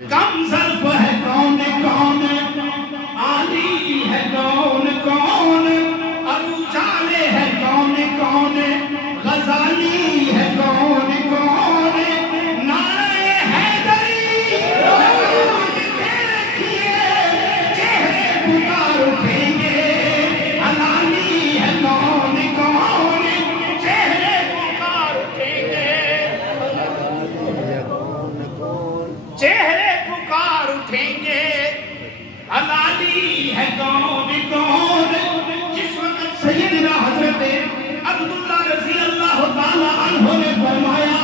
کم ظرف ہے کون کون، عالی ہے کون کون، ابو چالے ہے کون کون، غزالی ہے کون کون، نعرہ حیدری دیکھیے چہرے پکار اٹھیں گے، حلالی ہے کون کون، چہرے پکار اٹھیں گے، چہرے پکار اٹھیں گے، حلالی ہے کون کون۔ جس وقت سیدنا حضرت عبداللہ رضی اللہ تعالیٰ عنہ نے فرمایا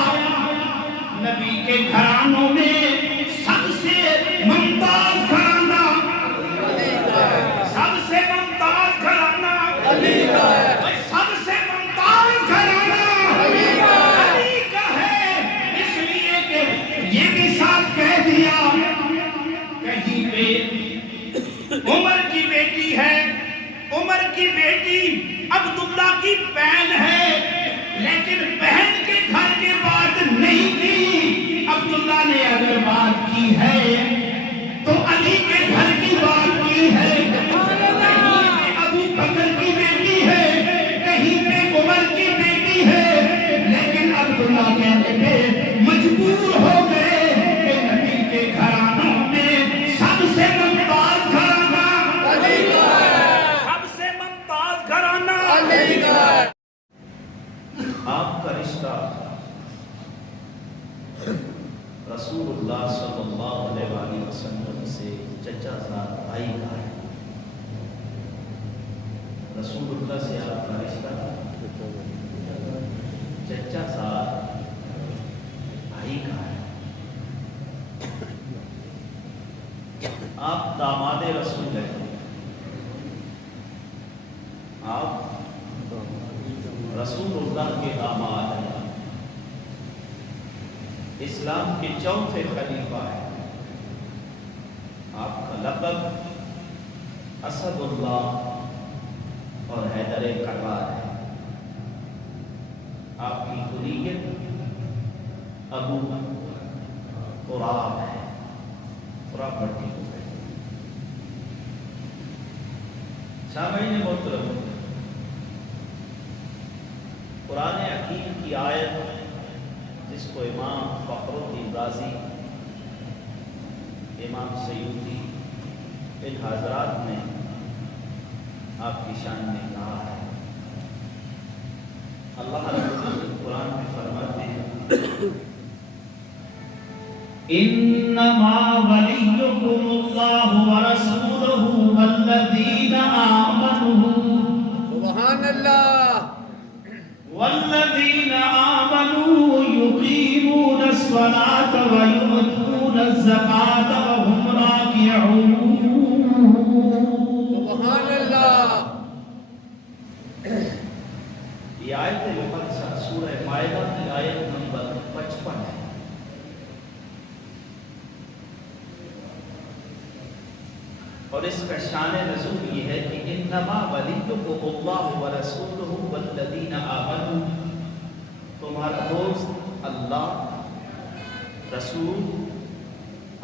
نبی کے گھرانوں میں سب سے ممتاز گھرانہ، سب سے ممتاز گھرانہ، سب سے ممتاز گھرانہ علی کا ہے، اس لیے کہ یہ بھی ساتھ کہہ دیا کہیں پہ عمر کی بیٹی ہے، عمر کی بیٹی عبداللہ کی بہن ہے، لیکن بہن کے گھر کی بات نہیں کی، عبداللہ نے اگر بات کی ہے تو علی کے گھر کی بات کی ہے، کہیں پہ ابو بکر کی بیٹی ہے، کہیں پہ عمر کی بیٹی ہے، لیکن عبداللہ کہنے پہ مجبور ہو گئے کہ نبی کے گھرانوں میں سب سے ممتاز گھرانہ سب سے ممتاز گھرانہ آپ کا رشتہ رسول اللہ صلی اللہ علیہ وآلہ وسلم سے چچا زاد بھائی کا ہے۔ رسول اللہ سے آپ کا رشتہ چچا زاد بھائی کا ہے۔ آپ داماد رسول ہیں، آپ رسول اللہ کے داماد ہیں، اسلام کے چوتھے خلیفہ ہیں۔ آپ کا لقب اسد اللہ اور حیدر کرار ہے۔ آپ کی کلیت ابو قراب ہے، قراب بٹی کو ہے۔ سامعین محترم، قرآن حکیم کی آیت جس کو امام فخر الدین رازی، امام سیوطی، ان حضرات نے آپ کی شان میں کہا ہے، اللہ رب العزت قرآن میں فرماتے ہیں انما ولیکم اللہ ورسولہ والذین آمنوا، سبحان اللہ، والذین آمنوا یقیمون الصلاة ویؤتون الزکاة وهم راکعون۔ سبحان اللہ۔ یہ آیت مقدسہ سورہ مائدہ کی آیت نمبر 55 ہے۔ اور اس کا شان نزول یہ ہے کہ انما ولیکم اللہ ورسولہ والذین آمنوا، تمہارا دوست اللہ، رسول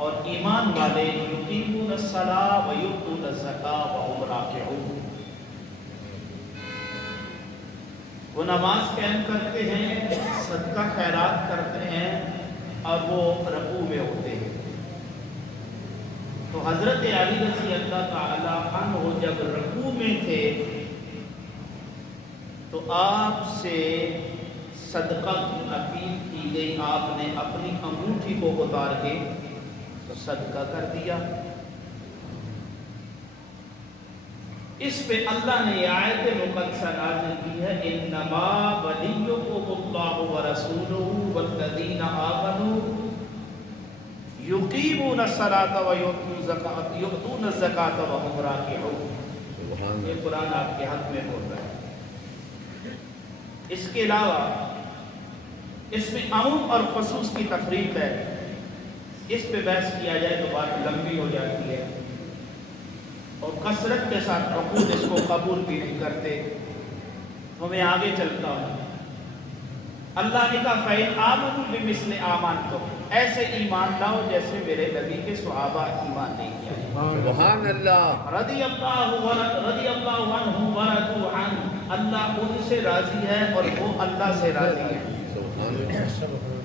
اور ایمان والے، یقیمون الصلاۃ ویؤتون الزکاۃ وهم راکعون، وہ نماز قائم کرتے ہیں، صدقہ خیرات کرتے ہیں اور وہ رکوع میں ہوتے ہیں۔ تو حضرت علی رضی اللہ تعالیٰ عنہ جب رکوع میں تھے تو آپ سے صدقہ کی اپیل کی گئی، آپ نے اپنی انگوٹھی کو اتار کے صدقہ کر دیا۔ اس پہ اللہ نے آیت مقدسہ نازل کی ہے انما ولیکم اللہ ورسولہ والذین آمنوا یقیمون الصلاۃ ویؤتون الزکاۃ وهم راکعون۔ یہ قرآن آپ کے حق میں ہوتا ہے۔ اس کے علاوہ اس میں عموم اور خصوص کی تفریق ہے، اس پہ بحث کیا جائے تو بات لمبی ہو جاتی ہے اور کثرت کے ساتھ عقول اس کو قبول بھی نہیں کرتے، تو میں آگے چلتا ہوں۔ اللہ نے کہا فَإِنْ آمَنُوا بِمِثْلِ آمَنْتُمْ، ایسے ایمان لاؤ جیسے میرے نبی کے صحابہ ایمان نہیں کیا. سبحان اللہ. رضی اللہ عنہ ورضوا عنہ. اللہ ان سے راضی ہے اور وہ اللہ سے راضی ہے.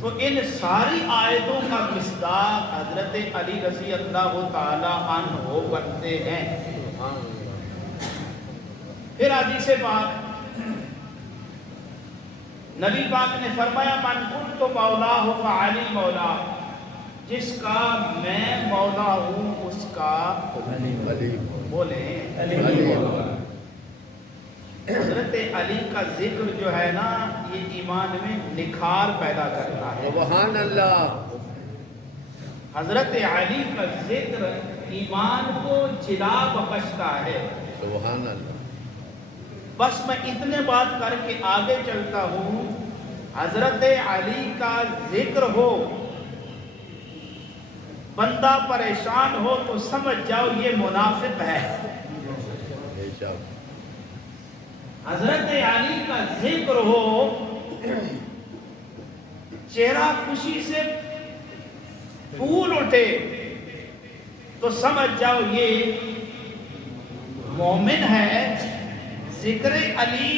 تو ان ساری آیتوں کا مصداق حضرت علی رضی اللہ تعالی عنہ بنتے ہیں. پھر حدیث پاک نبی پاک نے فرمایا من کنت مولاہ فعلی مولا. جس کا میں مولا ہوں اس کا بولیں حضرت علی کا ذکر جو ہے نا یہ ایمان میں نکھار پیدا کرتا ہے. سبحان اللہ. حضرت علی کا ذکر ایمان کو جلا بخشتا ہے. سبحان اللہ. بس میں اتنے بات کر کے آگے چلتا ہوں. حضرت علی کا ذکر ہو بندہ پریشان ہو تو سمجھ جاؤ یہ منافق ہے. حضرت علی کا ذکر ہو چہرہ خوشی سے پھول اٹھے تو سمجھ جاؤ یہ مومن ہے. ذکر علی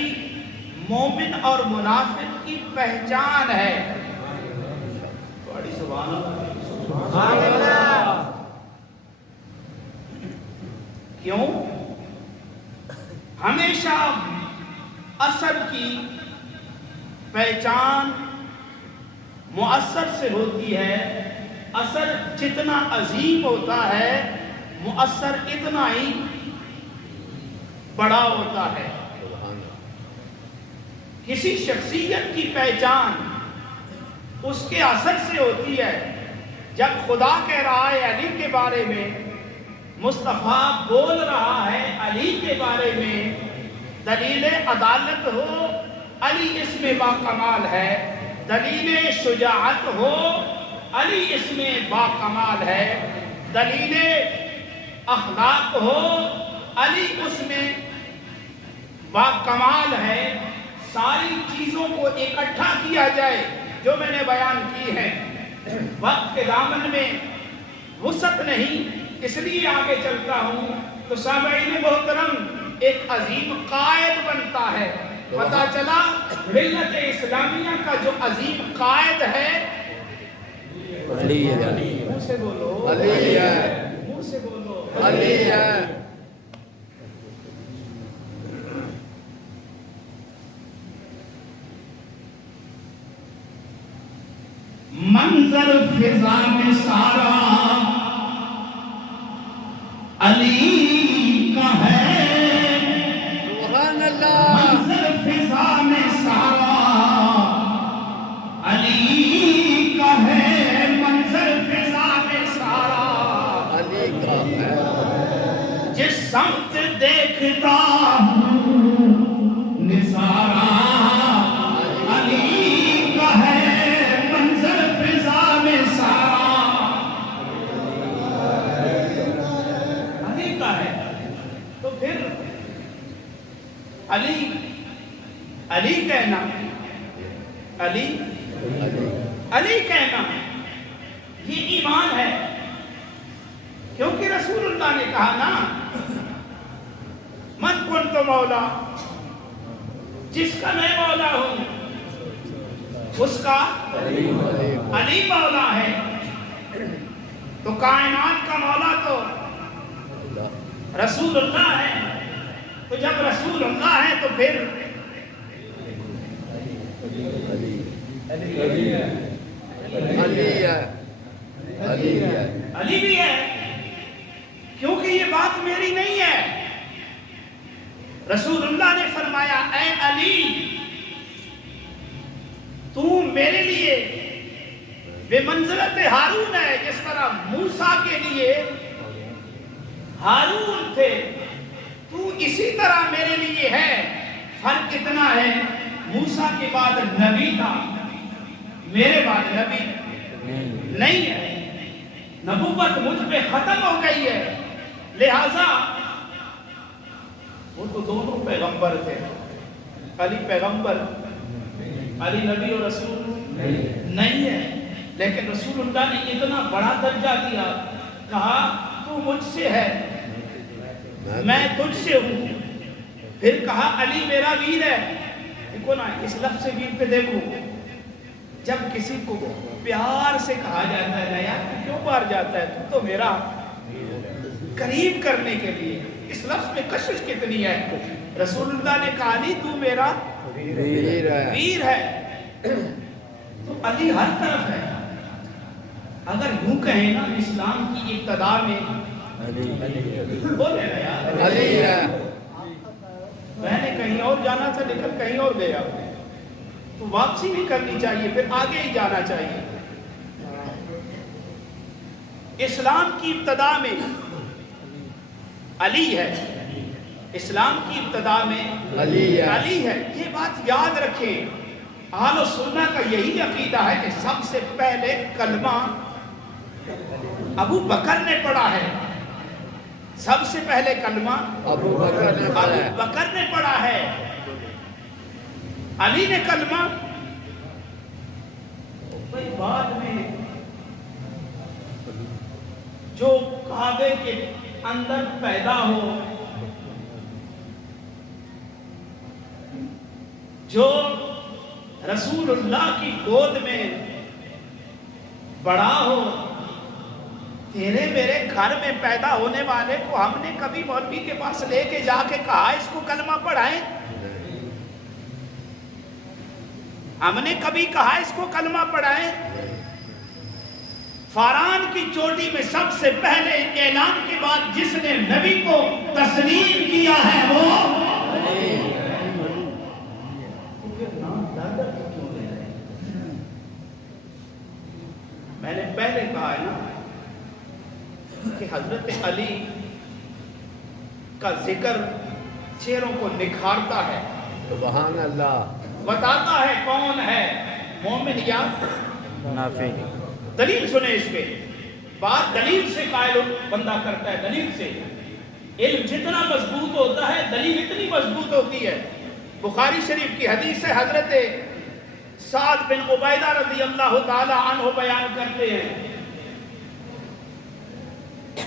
مومن اور منافق کی پہچان ہے. سبحان اللہ. کیوں؟ ہمیشہ اثر کی پہچان مؤثر سے ہوتی ہے. اثر جتنا عظیم ہوتا ہے مؤثر اتنا ہی بڑا ہوتا ہے. کسی شخصیت کی پہچان اس کے اثر سے ہوتی ہے. جب خدا کہہ رہا ہے علی کے بارے میں, مصطفیٰ بول رہا ہے علی کے بارے میں, دلیل عدالت ہو علی اس میں باکمال ہے, دلیل شجاعت ہو علی اس میں باکمال ہے, دلیل اخلاق ہو علی اس میں باکمال ہے. ساری چیزوں کو اکٹھا کیا جائے جو میں نے بیان کی ہے, وقت کے دامن میں وسعت نہیں, اس لیے آگے چلتا ہوں. تو سامعین محترم ایک عظیم قائد بنتا ہے. پتا چلا ملت اسلامیہ کا جو عظیم قائد ہے علی ہے. منہ سے بولو علی ہے. منہ سے بولو علی ہے. منظر فضا میں سارا علی کا ہے. سبحان اللہ. منظر فضا میں سارا علی کا ہے. منظر فضا میں سارا علی کا ہے. جس سمت دیکھتا ہوں نثارا علی کا ہے. منظر فضا میں سارا علی کا ہے. تو پھر علی علی کہنا, علی علی کہنا یہ ایمان ہے. کیونکہ رسول اللہ نے کہا نا من کنت مولا, جس کا میں مولا ہوں اس کا علی مولا ہے. تو کائنات کا مولا تو رسول اللہ ہے. تو جب رسول اللہ ہے تو پھر علی ہے. علی ہے. علی بھی ہے. کیونکہ یہ بات میری نہیں ہے. رسول اللہ نے فرمایا اے علی تو میرے لیے بے منزلت ہارون ہے. جس طرح موسیٰ کے لیے ہارون تھے تو اسی طرح میرے لیے ہے. فرق کتنا ہے, موسیٰ کے بعد نبی تھا, میرے بعد نبی نہیں ہے. نبوت مجھ پہ ختم ہو گئی ہے. لہذا وہ تو دونوں پیغمبر تھے. علی پیغمبر, علی نبی اور رسول نہیں ہے. لیکن رسول اللہ نے اتنا بڑا درجہ دیا، کہا تو مجھ سے ہے، میں تجھ سے ہوں، پھر کہا علی میرا ویر ہے۔ دیکھو نا اس لفظ سے ویر پہ دیکھو، جب کسی کو پیار سے کہا جاتا ہے نا یار تو کیوں باہر جاتا ہے، تو میرا قریب کرنے کے لیے، اس لفظ میں کشش کتنی ہے۔ رسول اللہ نے کہا علی تو میرا ویر ہے، تو علی ہر طرف ہے۔ اگر یوں کہیں نا اسلام کی ابتدا میں بولے نا یار علی ہے، میں نے کہیں اور جانا تھا لیکن کہیں اور گیا، تو واپسی نہیں کرنی چاہیے، پھر آگے ہی جانا چاہیے۔ اسلام کی ابتدا میں علی ہے، اسلام کی ابتدا میں علی ہے، یہ بات یاد رکھیں۔ اہل سنہ کا یہی عقیدہ ہے کہ سب سے پہلے کلمہ ابو بکر نے پڑھا ہے، سب سے پہلے کلمہ ابو بکر نے پڑھا ہے، علی نے کلمہ بھئی بعد میں جو کعبے کے اندر پیدا ہو، جو رسول اللہ کی گود میں بڑا ہو، تیرے میرے گھر میں پیدا ہونے والے کو ہم نے کبھی مولوی کے پاس لے کے جا کے کہا اس کو کلمہ پڑھائیں؟ ہم نے کبھی کہا اس کو کلمہ پڑھائیں؟ فاران کی چوٹی میں سب سے پہلے اعلان کے بعد جس نے نبی کو تسلیم کیا ہے وہ میں نے پہلے کہا ہے نا کہ حضرت علی کا ذکر چہروں کو نکھارتا ہے، سبحان اللہ، بتاتا ہے کون ہے مومن یا منافق۔ دلیل سنیں اس پہ، بات دلیل سے قائل بندہ کرتا ہے، دلیل سے۔ علم جتنا مضبوط ہوتا ہے دلیل اتنی مضبوط ہوتی ہے۔ بخاری شریف کی حدیث سے حضرت سعد بن عبیدہ رضی اللہ تعالی عنہ بیان کرتے ہیں،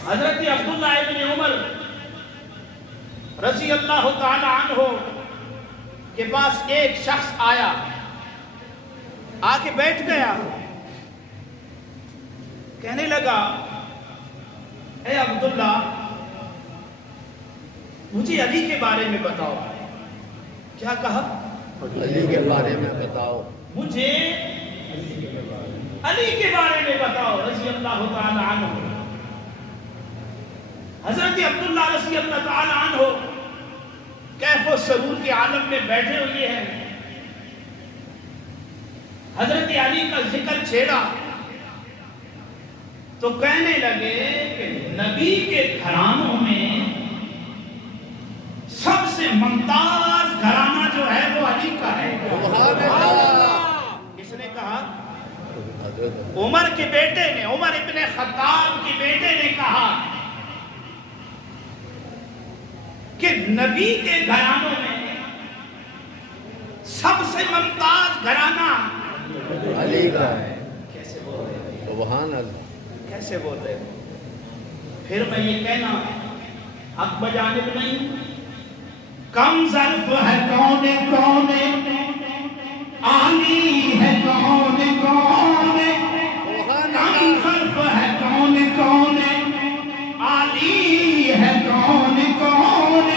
حضرت عبداللہ ابن عمر رضی اللہ تعالی عنہ کے پاس ایک شخص آیا، آ کے بیٹھ گیا، کہنے لگا اے عبداللہ مجھے علی کے بارے میں بتاؤ۔ کیا کہا؟ علی کے بارے میں بتاؤ، مجھے علی کے بارے میں بتاؤ رضی اللہ تعالی عنہ۔ حضرت عبداللہ رضی اللہ تعالی عنہ کیف و سرور کے عالم میں بیٹھے ہوئے ہیں، حضرت علی کا ذکر چھیڑا تو کہنے لگے کہ نبی کے گھرانوں میں سب سے ممتاز گھرانہ جو ہے وہ علی کا ہے۔ سبحان اللہ۔ کس نے کہا؟ عمر کے بیٹے نے، عمر ابن خطاب کے بیٹے نے کہا کہ نبی کے گھرانوں میں سب سے ممتاز گھرانہ علی کا ہے۔ کیسے بول رہے ہیں؟ سبحان اللہ، کیسے بول رہے ہیں؟ پھر میں یہ کہنا حق بجانب نہیں، کم ظرف ہے کون کون، عالی ہے کون کون، کم ظرف ہے کون کون، عالی ہے کون کون،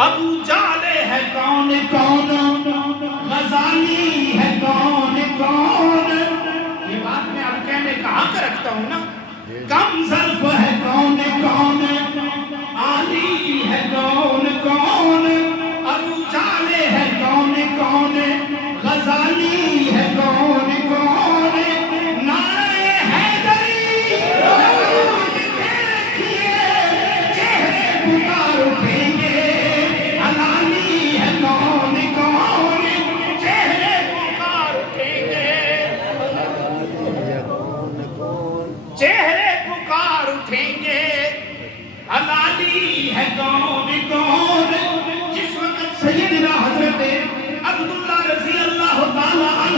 ابو جہل ہے کون کون، غزالی ہے کون کون۔ یہ بات میں اب کہنے کا حق رکھتا ہوں نا، کم ظرف ہے کون کون، عالی ہے کون کون، ابو جہل ہے کون کون، غزالی ہے کون کون، نعرہ حیدری چہرے پکار اٹھیں گے، حلالی ہے کون کون، چہرے پکار اٹھیں گے، چہرے پکار اٹھیں گے، حلالی ہے کون کون۔ جس وقت سیدنا حضرت عبداللہ رضی اللہ تعالی عنہ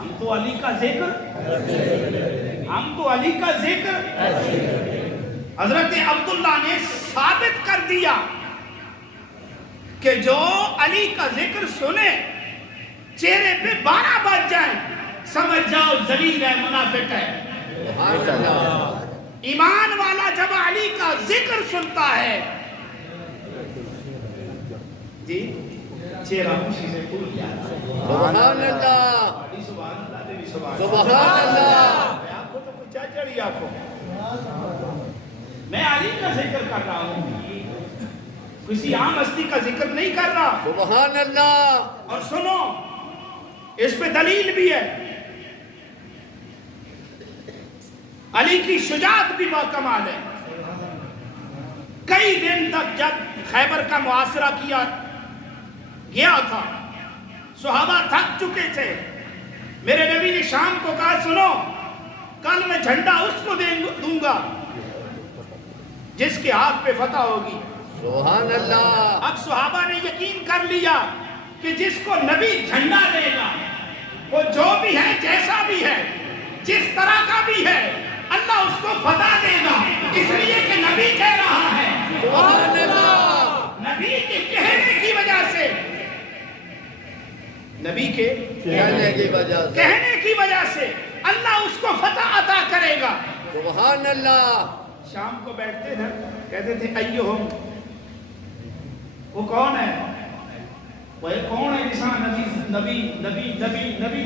ہم تو علی کا ذکر حضرت عبداللہ نے ثابت کر دیا کہ جو علی کا ذکر سنے چہرے پہ 12 بج جائیں سمجھ جاؤ ذلیل ہے، منافق ہے۔ ایمان والا جب علی کا ذکر سنتا ہے جی چہرہ خوشی سے پھول جاتا ہے۔ سبحان اللہ، سبحان اللہ دے بھی سبحان سبحان اللہ۔ آپ کو تو کچھ چڑی آپ کو، میں علی کا ذکر کر رہا ہوں، کسی عام ہستی کا ذکر نہیں کر رہا۔ سبحان اللہ۔ اور سنو اس پہ دلیل بھی ہے، علی کی شجاعت بھی با کمال ہے۔ کئی دن تک جب خیبر کا محاصرہ کیا گیا تھا، صحابہ تھک چکے تھے، میرے نبی نے شام کو کہا سنو کل میں جھنڈا اس کو دوں گا جس کے ہاتھ پہ فتح ہوگی۔ سبحان اللہ۔ اب صحابہ نے یقین کر لیا کہ جس کو نبی جھنڈا دے گا وہ جو بھی ہے، جیسا بھی ہے، جس طرح کا بھی ہے، اللہ اس کو فتح دے گا، اس لیے کہ نبی کہہ رہا ہے۔ سبحان اللہ۔ نبی کے کہنے کی وجہ سے، نبی کے کہنے کی وجہ سے اللہ اس کو فتح عطا کرے گا۔ سبحان اللہ۔ شام کو بیٹھتے تھے، کہتے تھے ایہم، وہ کون ہے؟ وہ کون ہے جسا نبی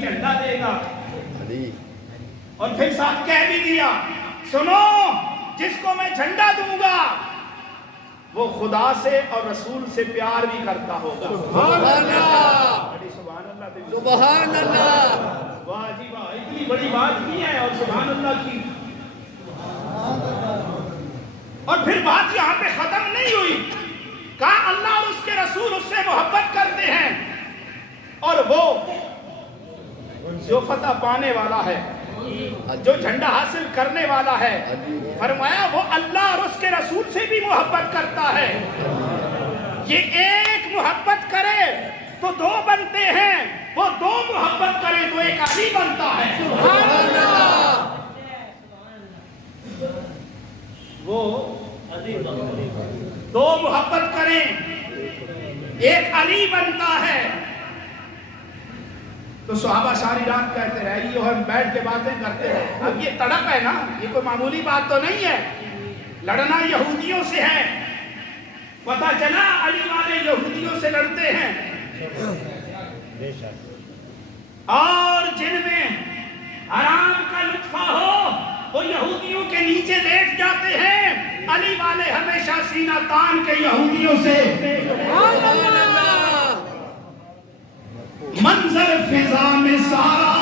جھنڈا دے گا؟ علی۔ اور پھر ساتھ کہہ بھی دیا سنو جس کو میں جھنڈا دوں گا وہ خدا سے اور رسول سے پیار بھی کرتا ہوگا۔ سبحان اللہ۔ سبحان اللہ، سبحان اللہ۔ واہ جی واہ، اتنی بڑی بات نہیں ہے اور سبحان اللہ کی۔ اور پھر بات یہاں پہ ختم نہیں ہوئی، کہا اللہ اور اس کے رسول اس سے محبت کرتے ہیں، اور وہ جو فتح پانے والا ہے، جو جھنڈا حاصل کرنے والا ہے، فرمایا وہ اللہ اور اس کے رسول سے بھی محبت کرتا ہے۔ یہ ایک محبت کرے تو دو بنتے ہیں، وہ دو محبت کرے تو ایک علی بنتا ہے۔ سبحان اللہ۔ وہ دو محبت کریں ایک علی بنتا ہے۔ تو صحابہ ساری رات کہتے رہے، یہ ہم بیٹھ کے باتیں کرتے رہے۔ اب یہ تڑپ ہے نا، یہ کوئی معمولی بات تو نہیں ہے، لڑنا یہودیوں سے ہے، پتہ چلا علی والے یہودیوں سے لڑتے ہیں، اور جن میں حرام کا لطفہ ہو وہ یہودیوں کے نیچے لیٹ جاتے ہیں۔ علی والے ہمیشہ سینہ تان کے یہودیوں سے۔ منظر فضا میں سارا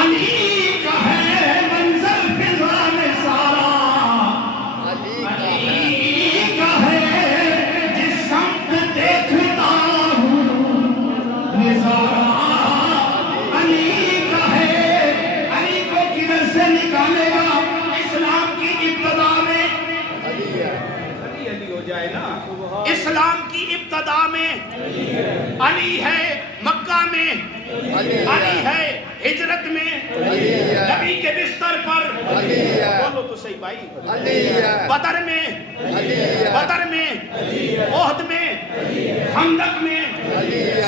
علی کا ہے، منظر فضا میں سارا علی کا ہے، جس سمت دیکھتا ہوں نظارہ علی کا ہے۔ علی کو کدھر سے نکالے گا اسلام کی ابتدا میں؟ علی ہو جائے نا، اسلام کی ابتدا میں علی ہے، مکہ میں علی ہے، ہجرت میں نبی کے بستر پر، بولو تو صحیح بھائی، بدر میں، احد میں، خندق میں،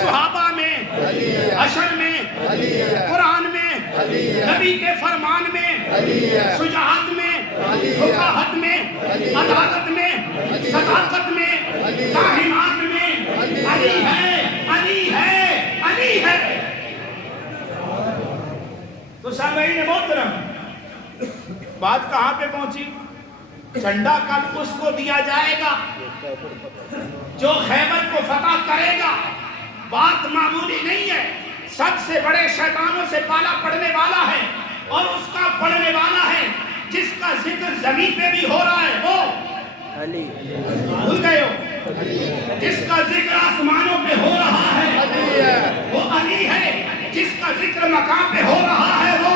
صحابہ میں، عشر میں، قرآن میں، نبی کے فرمان میں، شجاعت میں، فقاہت میں، عدالت میں، صداقت میں، تعلیمات میں علی ہے، علی ہے، علی ہے۔ تو سامعین محترم، بات کہاں پہ پہنچی؟ جھنڈا کل اس کو دیا جائے گا جو خیبر کو فتح کرے گا۔ بات معمولی نہیں ہے، سب سے بڑے شیطانوں سے پالا پڑنے والا ہے، اور اس کا پڑھنے والا ہے جس کا ذکر زمین پہ بھی ہو رہا ہے، وہ علی، بھول گئے ہو، جس کا ذکر آسمانوں پہ ہو رہا ہے وہ علی ہے، جس کا ذکر مقام پہ ہو رہا ہے وہ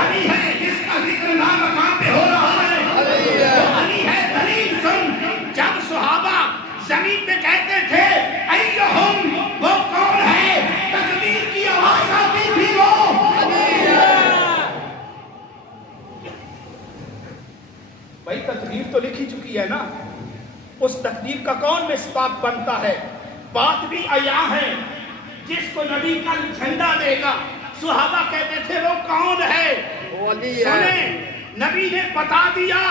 علی ہے، جس کا ذکر لا مقام پہ ہو رہا ہے وہ علی ہے۔ دلیل سن، جب صحابہ زمین پہ کہتے تھے ایہم، وہ کون ہے، تکبیر کی آواز آتی کا کون مصداق بنتا ہے؟ بات بھی عیاں ہے، جس کو نبی کل جھنڈا دے گا صحابہ کہتے تھے وہ کون ہے؟ وہ علی ہے۔ سنیں، نبی نے بتا دیا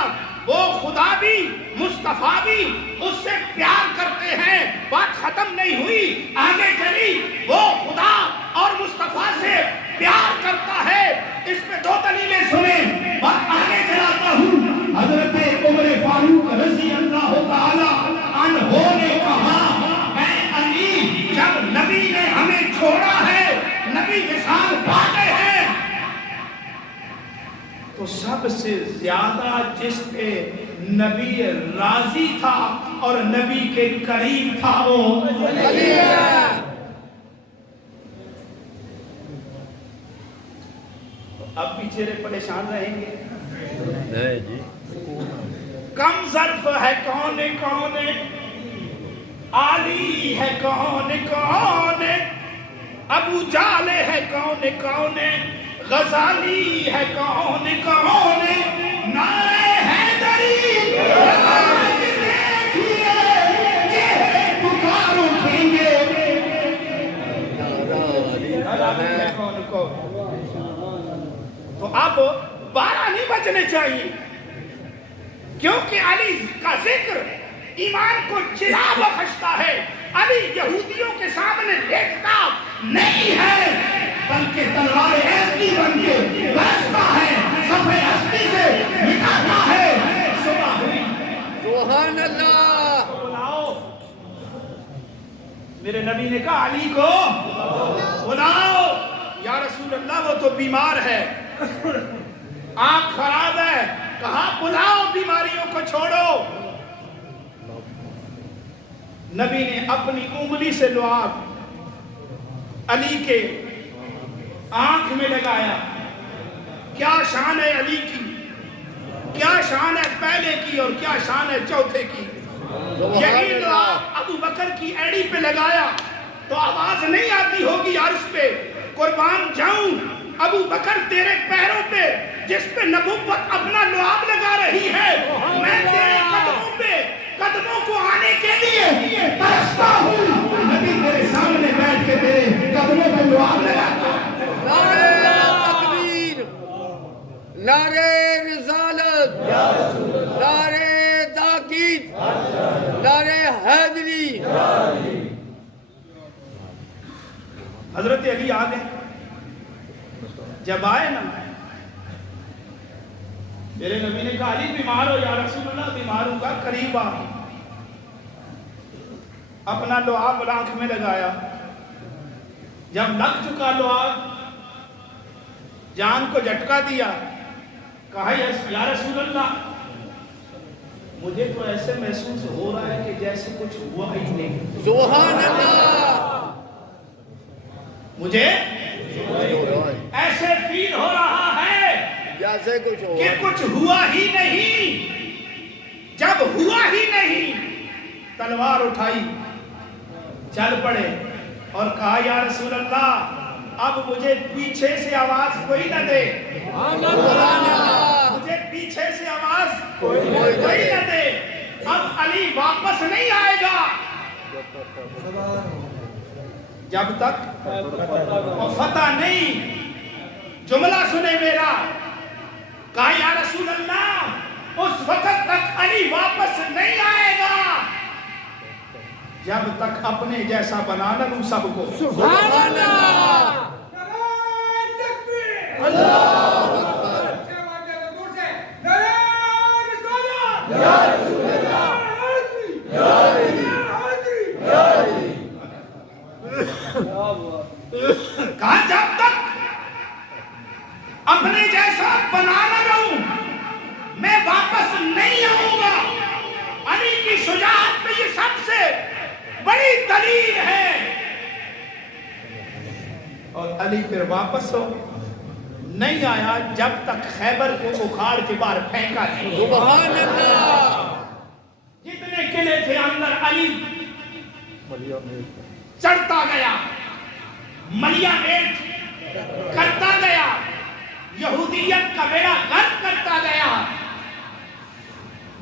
وہ خدا بھی مصطفیٰ بھی اس سے پیار کرتے ہیں، بات ختم نہیں ہوئی، آگے چلی، وہ خدا اور مصطفیٰ سے پیار کرتا ہے۔ اس میں دو دلیلیں سنیں، بات آگے چلاتا ہوں۔ حضرت عمر فاروق رضی اللہ تعالی عنہ نے کہا اے علی، جب نبی نے ہمیں چھوڑا ہے، نبی وصال پا گئے ہیں، تو سب سے زیادہ جس پہ نبی راضی تھا اور نبی کے قریب تھا وہ علی ہے۔ اب بھی چہرے پریشان رہیں گے؟ نہیں جی۔ کم ظرف ہے کون کون، علی ہے کون کون، ابو جہل ہے کون کون، غزالی ہے کون کون، نعرہ حیدری چہرے پکار اٹھیں گے، علی ہے کون کون۔ تو اب 12 نہیں بجنے چاہیے، کیونکہ علی کا ذکر ایمان کو چلا بخشتا ہے۔ علی یہودیوں کے سامنے دیکھتا نہیں ہے، بلکہ تلوار ایسی بن کے برستا ہے، صفحے ہستی سے مٹاتا ہے۔ صبح ہوئی، سبحان اللہ۔ بلاؤ، میرے نبی نے کہا علی کو بلاؤ۔ یا رسول اللہ وہ تو بیمار ہے، آنکھ خراب ہے، کہا بلاؤ، بیماریوں کو چھوڑو۔ نبی نے اپنی انگلی سے لعاب علی کے آنکھ میں لگایا۔ کیا شان ہے علی کی، کیا شان ہے پہلے کی اور کیا شان ہے چوتھے کی۔ یہی لعاب ابو بکر کی ایڑی پہ لگایا تو آواز نہیں آتی ہوگی عرش پہ، قربان جاؤں ابو بکر تیرے پیروں پہ جس پہ نبوت اپنا لعاب لگا رہی ہے، میں تیرے قدموں پہ قدموں کو آنے کے لیے ترستا ہوں۔ نبی تیرے سامنے بیٹھ کے تیرے قدموں پہ لعاب لگاتا ہے۔ نعرہ تکبیر، نعرہ رسالت، نعرہ تاکید، نعرہ حیدری۔ حضرت علی آ گئے، جب آئے نا میرے نبی نے کہا علی بیمار ہو؟ یا رسول اللہ بیمار ہوں گا، قریب آ۔ اپنا لعاب آنکھ میں لگایا، جب لگ چکا لعاب جان کو جھٹکا دیا، کہا یا رسول اللہ مجھے تو ایسے محسوس ہو رہا ہے کہ جیسے کچھ ہوا ہی نہیں۔ سبحان اللہ۔ مجھے ایسے فیل ہو رہا ہے جیسے کچھ ہو کہ کچھ ہوا ہی نہیں۔ جب ہوا ہی نہیں، تلوار اٹھائی، چل پڑے اور کہا یا رسول اللہ اب مجھے پیچھے سے آواز کوئی نہ دے، مجھے پیچھے سے آواز کوئی نہ دے، اب علی واپس نہیں آئے گا جب تک فتح نہیں۔ جملہ سنے میرا، کہا یا رسول اللہ اس وقت تک علی واپس نہیں آئے گا جب تک اپنے جیسا بنا نہ لوں سب کو۔ سبحان اللہ۔ اللہ اکبر۔ کہا جب تک اپنے جیسا بنا نہ لوں میں واپس نہیں آؤں گا۔ علی کی شجاعت میں یہ سب سے بڑی دلیل ہے۔ اور علی پھر واپس ہو نہیں آیا جب تک خیبر کو اکھاڑ کے باہر پھینکا نہیں۔ سبحان اللہ۔ جتنے قلعے تھے اندر علی چڑھتا گیا، ملیا میٹ کرتا گیا، یہودیت کا بیڑا غرق کرتا گیا۔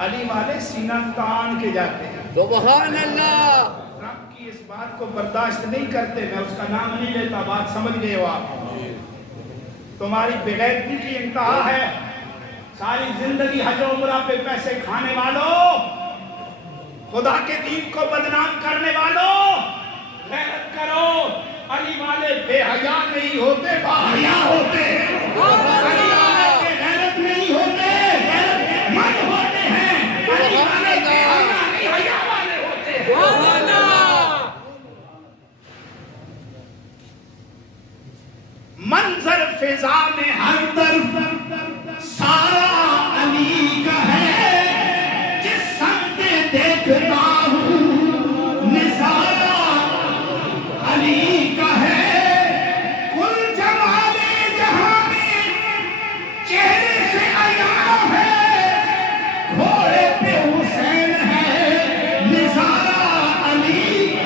علی والے سینہ تان کے جاتے ہیں. سبحان اللہ. ٹرمپ کی اس بات کو برداشت نہیں کرتے. میں اس کا نام نہیں لیتا, بات سمجھ گئے ہو آپ. تمہاری بغیرتی کی انتہا ہے. ساری زندگی حج و عمرہ پہ پیسے کھانے والوں, خدا کے دین کو بدنام کرنے والوں, غیرت کرو. علی والے بے حیا نہیں ہوتے, باحیا ہوتے ہیں. علی والے کے غیرت نہیں ہوتے, غیرت مند ہوتے ہیں. علی والے بے حیا نہیں, حیا والے ہوتے ہیں. سبحان اللہ. منظر فضا میں ہر طرف سارا علی کا ہے. جس سمت دیکھتا ہوں نظارہ علی کا ہے. کل جمال جہاں میں چہرے سے عیاں ہے. گھوڑے پہ حسین ہے, نظارہ علی.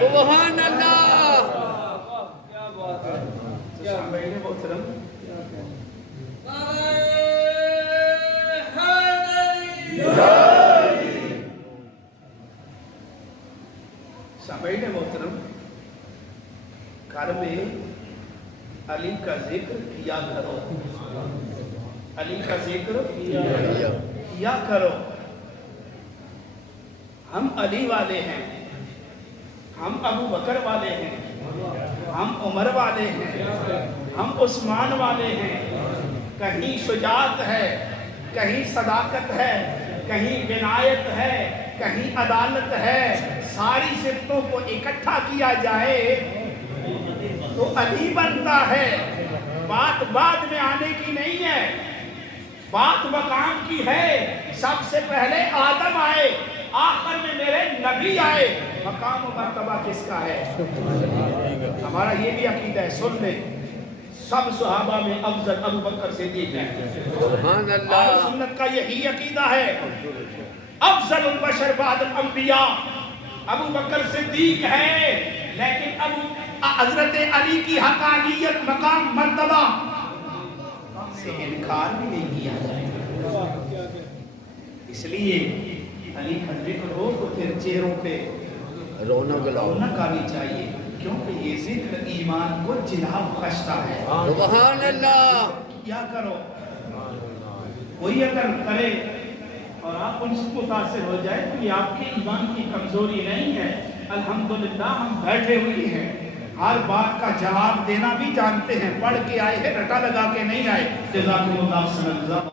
سبحان اللہ. سامعین محترم, سامعین محترم, گھر میں علی کا ذکر کیا کرو. علی کا ذکر کیا کرو. ہم علی والے ہیں, ہم ابو بکر والے ہیں, ہم عمر والے ہیں, ہم عثمان والے ہیں. کہیں شجاعت ہے, کہیں صداقت ہے, کہیں عنایت ہے, کہیں عدالت ہے. ساری صفتوں کو اکٹھا کیا جائے تو علی بنتا ہے. بات بعد میں آنے کی نہیں ہے, بات مقام کی ہے. سب سے پہلے آدم آئے, آخر میں میرے نبی آئے. مقام و مرتبہ کس کا ہے؟ ہمارا یہ بھی عقیدہ ہے. سن لیں, سب صحابہ میں افضل ابو بکر صدیق ہیں. سبحان اہل اللہ. سنت کا یہی عقیدہ ہے. افضل البشر بعد الانبیاء ابو بکر صدیق ہے. لیکن حضرت علی کی حقانیت, مقام, مرتبہ سے انکار بھی نہیں کیا جائے. اس لیے علی کا ذکر ہو تو پھر چہروں پہ رونق لاؤ. رونق آنی چاہیے, کیونکہ یہ ذکر ایمان کو جلا بخشتا ہے. سبحان اللہ. کیا کرو. کوئی اگر کرے اور آپ ان سے متاثر ہو جائے تو یہ آپ کے ایمان کی کمزوری نہیں ہے. الحمدللہ ہم بیٹھے ہوئے ہیں, ہر بات کا جواب دینا بھی جانتے ہیں. پڑھ کے آئے ہیں, رٹا لگا کے نہیں آئے. جزاکم اللہ.